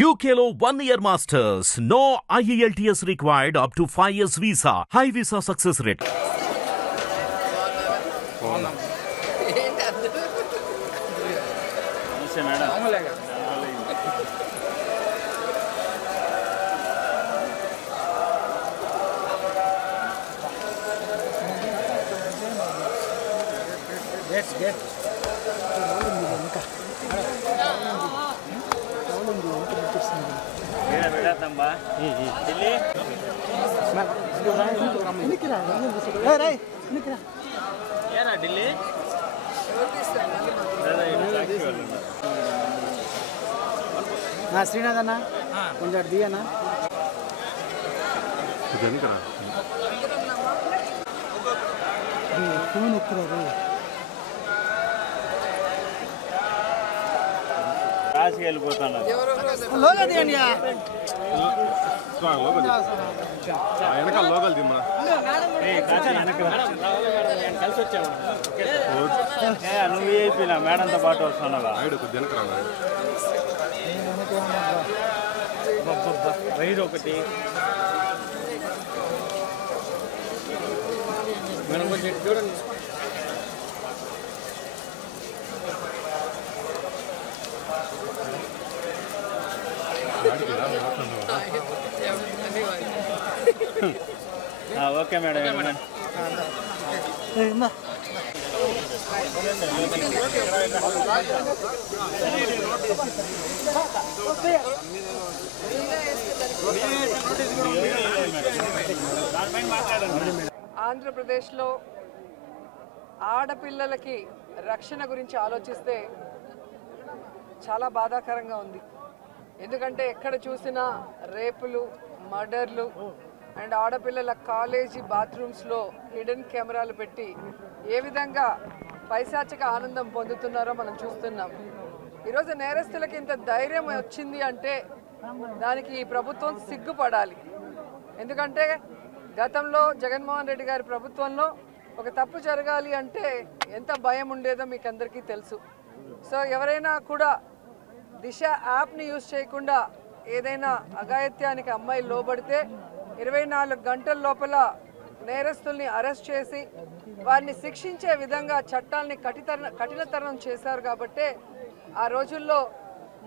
UKLO 1 year masters. No IELTS required up to 5 years visa. High visa success rate. Srinath अना कुछ दियना phone వెనకాల local దిమ్మా నువ్వు అయిపోయినా మేడంతో పాటు వస్తున్నావా రైడ్ ఒకటి మనం కొంచెం చూడండి ఓకే మేడం ఆంధ్రప్రదేశ్లో ఆడపిల్లలకి రక్షణ గురించి ఆలోచిస్తే చాలా బాధాకరంగా ఉంది. ఎందుకంటే ఎక్కడ చూసినా రేపులు, మర్డర్లు అండ్ ఆడపిల్లల కాలేజీ బాత్రూమ్స్లో హిడెన్ కెమెరాలు పెట్టి ఏ విధంగా పైశాచిక ఆనందం పొందుతున్నారో మనం చూస్తున్నాం. ఈరోజు నేరస్తులకి ఇంత ధైర్యం వచ్చింది అంటే దానికి ఈ ప్రభుత్వం సిగ్గుపడాలి. ఎందుకంటే గతంలో జగన్మోహన్ రెడ్డి గారి ప్రభుత్వంలో ఒక తప్పు జరగాలి అంటే ఎంత భయం ఉండేదో మీకు అందరికీ తెలుసు. సో ఎవరైనా కూడా దిశ యాప్ని యూజ్ చేయకుండా ఏదైనా అఘాయిత్యానికి అమ్మాయి లోబడితే 24 గంటల లోపల నేరస్తుల్ని అరెస్ట్ చేసి వారిని శిక్షించే విధంగా చట్టాలని కఠినతరం చేశారు. కాబట్టి ఆ రోజుల్లో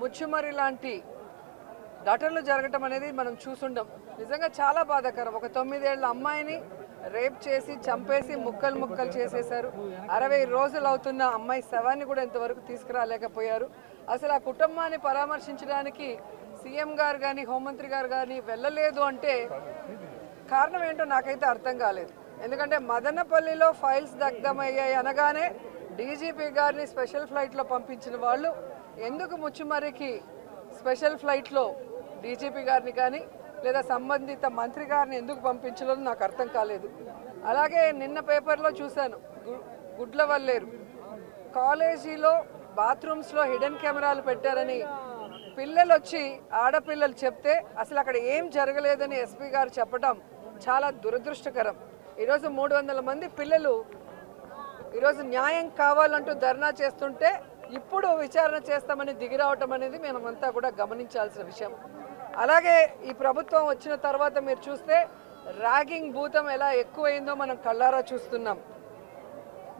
ముచ్చుమరి లాంటి ఘటనలు జరగటం అనేది మనం చూసుండం. నిజంగా చాలా బాధాకరం. ఒక 9 ఏళ్ల అమ్మాయిని రేప్ చేసి చంపేసి ముక్కలు ముక్కలు చేసేశారు. 60 రోజులు అవుతున్న అమ్మాయి శవాన్ని కూడా ఇంతవరకు తీసుకురాలేకపోయారు. అసలు ఆ కుటుంబాన్ని పరామర్శించడానికి సీఎం గారు కానీ హోంమంత్రి గారు కానీ వెళ్ళలేదు అంటే కారణం ఏంటో నాకైతే అర్థం కాలేదు. ఎందుకంటే మదనపల్లిలో ఫైల్స్ దగ్ధమయ్యాయి అనగానే డీజీపీ గారిని స్పెషల్ ఫ్లైట్లో పంపించిన వాళ్ళు ఎందుకు ముచ్చుమరికి స్పెషల్ ఫ్లైట్లో డీజీపీ గారిని కానీ లేదా సంబంధిత మంత్రి గారిని ఎందుకు పంపించలేదో నాకు అర్థం కాలేదు. అలాగే నిన్న పేపర్లో చూశాను, గుడ్లవల్లేరు కాలేజీలో బాత్రూమ్స్లో హిడెన్ కెమెరాలు పెట్టారని పిల్లలు వచ్చి ఆడపిల్లలు చెప్తే అసలు అక్కడ ఏం జరగలేదని ఎస్పీ గారు చెప్పడం చాలా దురదృష్టకరం. ఈరోజు 300 మంది పిల్లలు ఈరోజు న్యాయం కావాలంటూ ధర్నా చేస్తుంటే ఇప్పుడు విచారణ చేస్తామని దిగిరావటం అనేది మనమంతా కూడా గమనించాల్సిన విషయం. అలాగే ఈ ప్రభుత్వం వచ్చిన తర్వాత మీరు చూస్తే ర్యాగింగ్ భూతం ఎలా ఎక్కువైందో మనం కళ్ళారా చూస్తున్నాం.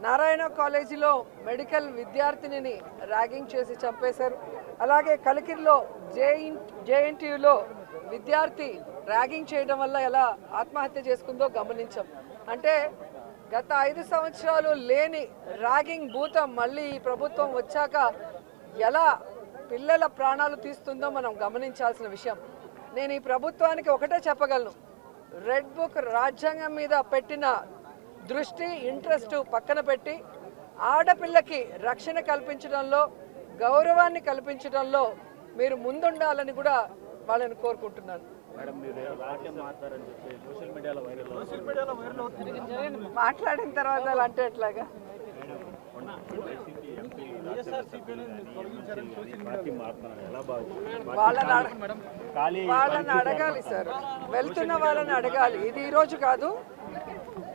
నారాయణ కాలేజీలో మెడికల్ విద్యార్థినిని ర్యాగింగ్ చేసి చంపేశారు. అలాగే కలికిరిలో జేఎన్టీయూలో విద్యార్థి ర్యాగింగ్ చేయడం వల్ల ఎలా ఆత్మహత్య చేసుకుందో గమనించాం. అంటే గత 5 సంవత్సరాలు లేని ర్యాగింగ్ భూతం మళ్ళీ ఈ ప్రభుత్వం వచ్చాక ఎలా పిల్లల ప్రాణాలు తీస్తుందో మనం గమనించాల్సిన విషయం. నేను ఈ ప్రభుత్వానికి ఒకటే చెప్పగలను, రెడ్ బుక్ రాజ్యాంగం మీద పెట్టిన దృష్టి ఇంట్రెస్ట్ పక్కన పెట్టి ఆడపిల్లకి రక్షణ కల్పించడంలో గౌరవాన్ని కల్పించడంలో మీరు ముందుండాలని కూడా వాళ్ళని కోరుకుంటున్నాను. మాట్లాడిన తర్వాత అలా అంటే ఎట్లాగా వాళ్ళని అడగాలి సార్, వెళ్తున్న వాళ్ళని అడగాలి. ఇది ఈరోజు కాదు,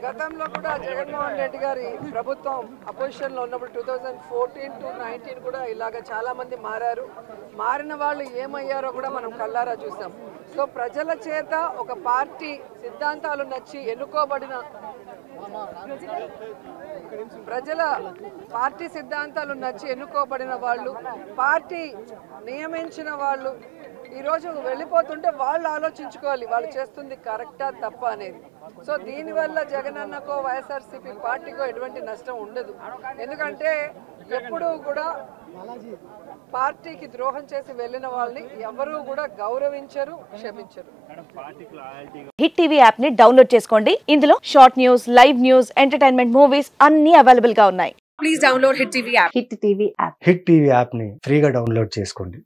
గతంలో కూడా జగన్మోహన్ రెడ్డి గారి ప్రభుత్వం అపోజిషన్లో ఉన్నప్పుడు 2014 to 19 కూడా ఇలాగ చాలా మంది మారారు. మారిన వాళ్ళు ఏమయ్యారో కూడా మనం కళ్ళారా చూసాం. సో ప్రజల చేత ఒక పార్టీ సిద్ధాంతాలు నచ్చి ఎన్నుకోబడిన పార్టీ సిద్ధాంతాలు నచ్చి ఎన్నుకోబడిన వాళ్ళు, పార్టీ నియమించిన వాళ్ళు ఈరోజు వెళ్ళిపోతుంటే వాళ్ళు ఆలోచించుకోవాలి వాళ్ళు చేస్తుంది కరెక్టా తప్ప అనేది. సో దీనివల్ల జగనన్నకో వైఎస్ఆర్సీపీ పార్టీకో ఎటువంటి నష్టం ఉండదు. ఎందుకంటే ఎప్పుడూ కూడా పార్టీకి ద్రోహం చేసి వెళ్ళిన వాళ్ళని ఎవరూ కూడా గౌరవించరు, క్షమించరు. హిట్ టీవీ యాప్ ని డౌన్లోడ్ చేసుకోండి. ఇందులో short news, live news, entertainment movies అన్ని అవైలబుల్ గా ఉన్నాయి. Please download hit TV app. Hit TV app ని ఫ్రీగా డౌన్లోడ్ చేసుకోండి.